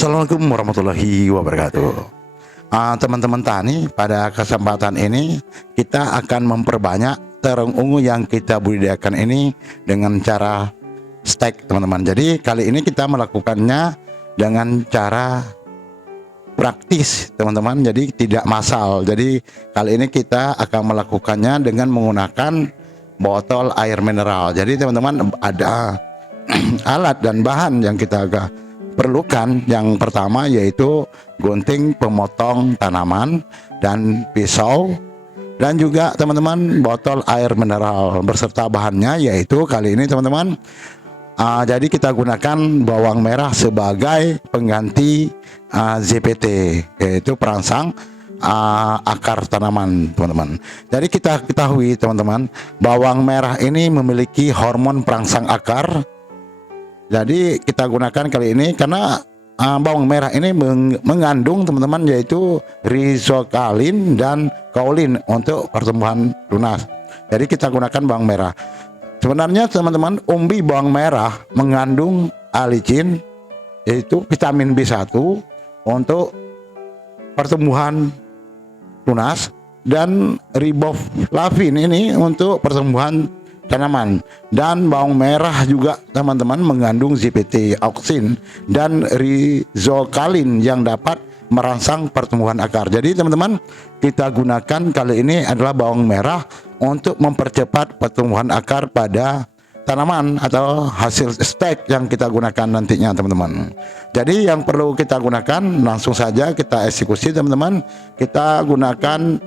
Assalamualaikum warahmatullahi wabarakatuh. Teman-teman tani, pada kesempatan ini kita akan memperbanyak terung ungu yang kita budidayakan ini dengan cara stek, teman-teman. Jadi kali ini kita melakukannya dengan cara praktis, teman-teman. Jadi tidak massal. Jadi kali ini kita akan melakukannya dengan menggunakan botol air mineral. Jadi teman-teman, ada alat dan bahan yang kita perlukan. Yang pertama yaitu gunting pemotong tanaman dan pisau, dan juga teman-teman botol air mineral beserta bahannya, yaitu kali ini teman-teman jadi kita gunakan bawang merah sebagai pengganti ZPT, yaitu perangsang akar tanaman, teman-teman. Jadi kita ketahui teman-teman, bawang merah ini memiliki hormon perangsang akar. Jadi kita gunakan kali ini karena bawang merah ini mengandung teman-teman yaitu rizokalin dan kaolin untuk pertumbuhan tunas. Jadi kita gunakan bawang merah. Sebenarnya teman-teman, umbi bawang merah mengandung alicin, yaitu vitamin B1 untuk pertumbuhan tunas, dan riboflavin ini untuk pertumbuhan tanaman. Dan bawang merah juga teman-teman mengandung ZPT, auksin, dan rizokalin yang dapat merangsang pertumbuhan akar. Jadi teman-teman, kita gunakan kali ini adalah bawang merah untuk mempercepat pertumbuhan akar pada tanaman atau hasil stek yang kita gunakan nantinya, teman-teman. Jadi yang perlu kita gunakan, langsung saja kita eksekusi, teman-teman. Kita gunakan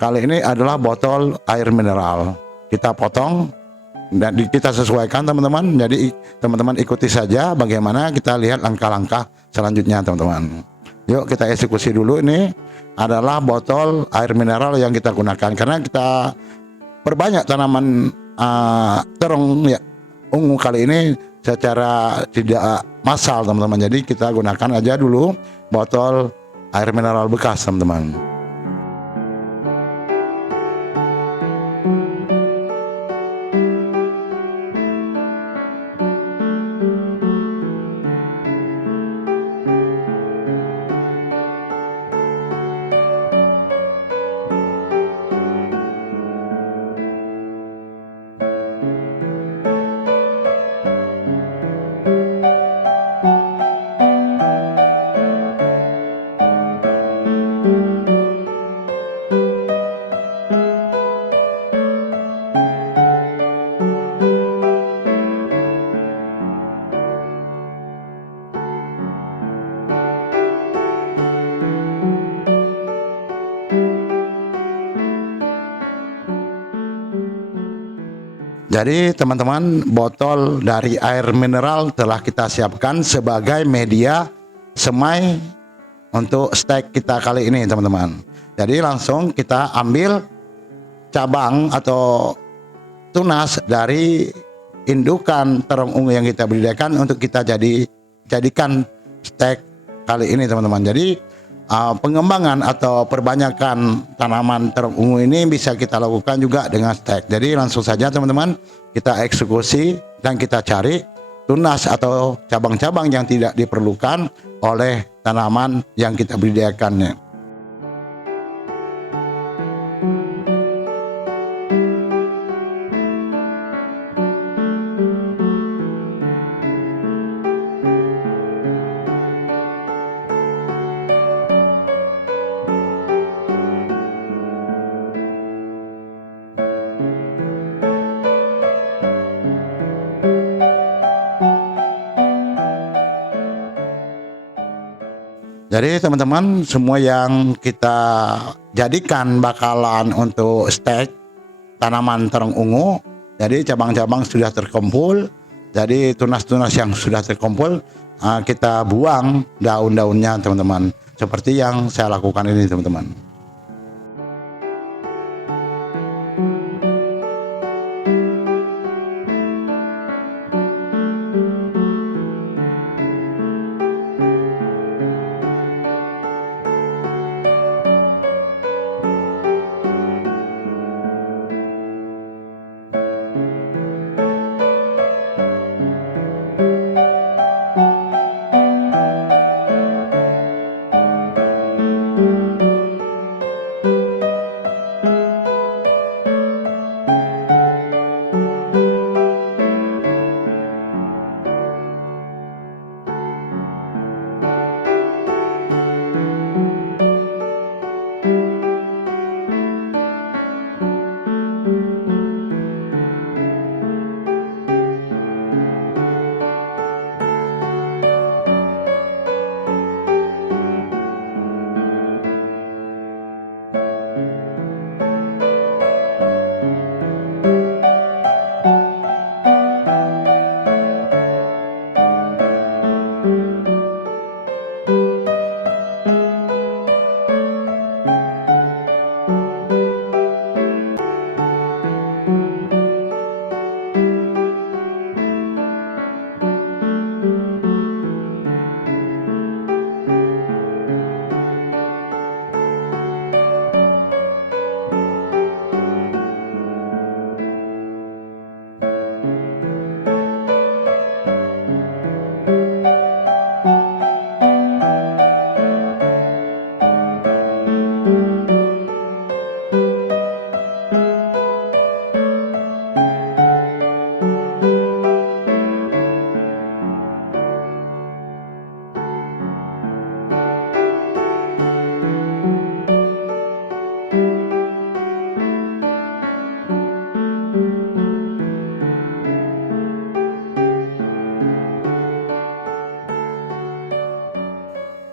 kali ini adalah botol air mineral. Kita potong dan kita sesuaikan, teman-teman. Jadi teman-teman ikuti saja bagaimana kita lihat langkah-langkah selanjutnya, teman-teman. Yuk kita eksekusi dulu. Ini adalah botol air mineral yang kita gunakan karena kita perbanyak tanaman terung ungu kali ini secara tidak massal, teman-teman. Jadi kita gunakan aja dulu botol air mineral bekas, teman-teman. Jadi teman-teman, botol dari air mineral telah kita siapkan sebagai media semai untuk stek kita kali ini, teman-teman. Jadi langsung kita ambil cabang atau tunas dari indukan terung ungu yang kita budidayakan untuk kita jadikan stek kali ini, teman-teman. Jadi pengembangan atau perbanyakan tanaman terung ungu ini bisa kita lakukan juga dengan stek. Jadi langsung saja teman-teman, kita eksekusi dan kita cari tunas atau cabang-cabang yang tidak diperlukan oleh tanaman yang kita budidayakannya. Jadi teman-teman, semua yang kita jadikan bakalan untuk stek tanaman terung ungu, jadi cabang-cabang sudah terkumpul. Jadi tunas-tunas yang sudah terkumpul, kita buang daun-daunnya, teman-teman. Seperti yang saya lakukan ini, teman-teman.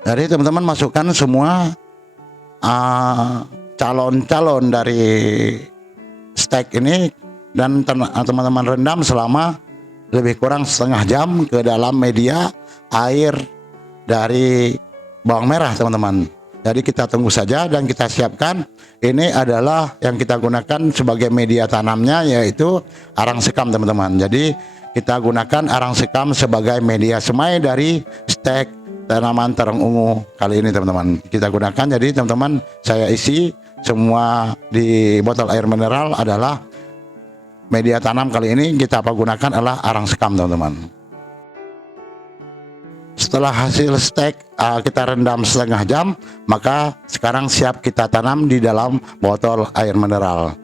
Jadi teman-teman masukkan semua calon-calon dari steak ini dan teman-teman rendam selama lebih kurang setengah jam ke dalam media air dari bawang merah teman-teman. Jadi kita tunggu saja dan kita siapkan. Ini adalah yang kita gunakan sebagai media tanamnya, yaitu arang sekam teman-teman. Jadi kita gunakan arang sekam sebagai media semai dari stek tanaman terong ungu kali ini teman-teman. Kita gunakan, jadi teman-teman saya isi semua di botol air mineral adalah media tanam. Kali ini kita gunakan adalah arang sekam teman-teman. Setelah hasil stek kita rendam setengah jam, maka sekarang siap kita tanam di dalam botol air mineral.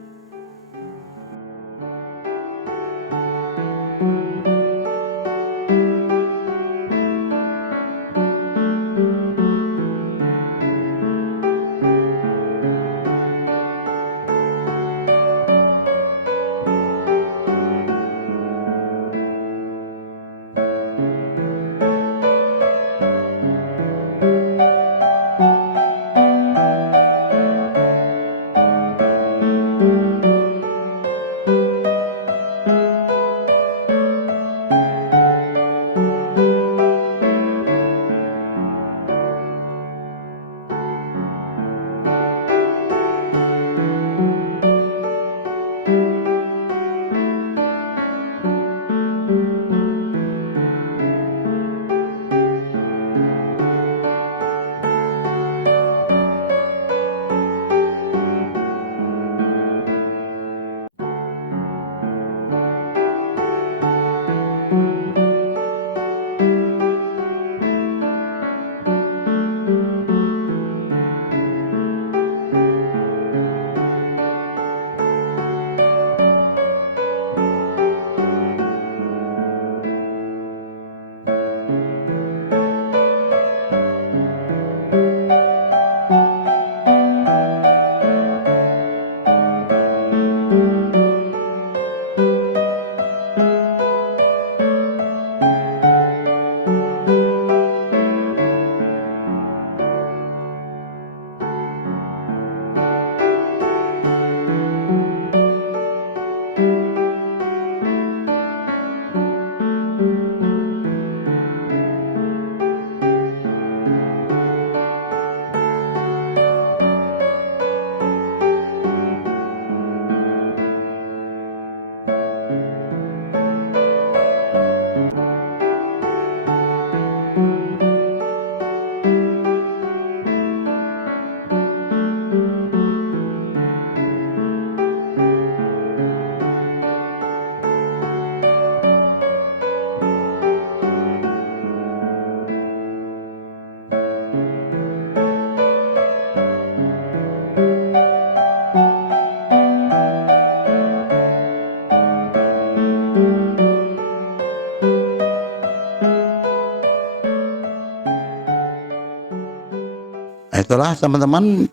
Itulah teman-teman,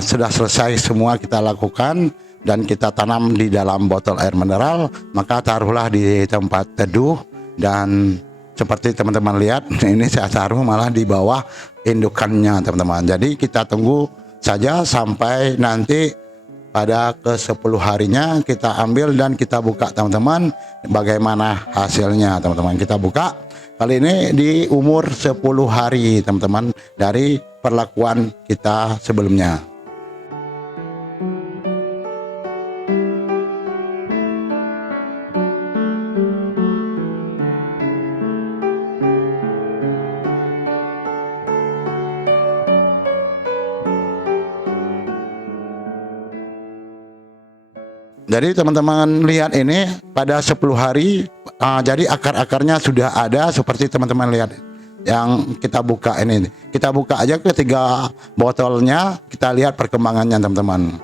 sudah selesai semua kita lakukan dan kita tanam di dalam botol air mineral. Maka taruhlah di tempat teduh, dan seperti teman-teman lihat ini saya taruh malah di bawah indukannya teman-teman. Jadi kita tunggu saja sampai nanti pada ke-10 harinya kita ambil dan kita buka teman-teman, bagaimana hasilnya teman-teman. Kita buka kali ini di umur 10 hari teman-teman dari perlakuan kita sebelumnya. Jadi teman-teman lihat ini pada 10 hari, jadi akar-akarnya sudah ada seperti teman-teman lihat yang kita buka ini. Kita buka aja ketiga botolnya, kita lihat perkembangannya teman-teman.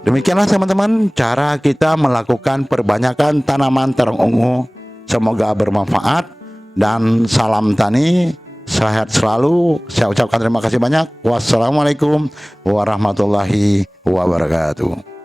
Demikianlah teman-teman cara kita melakukan perbanyakan tanaman terong ungu. Semoga bermanfaat dan salam tani, sehat selalu. Saya ucapkan terima kasih banyak. Wassalamualaikum warahmatullahi wabarakatuh.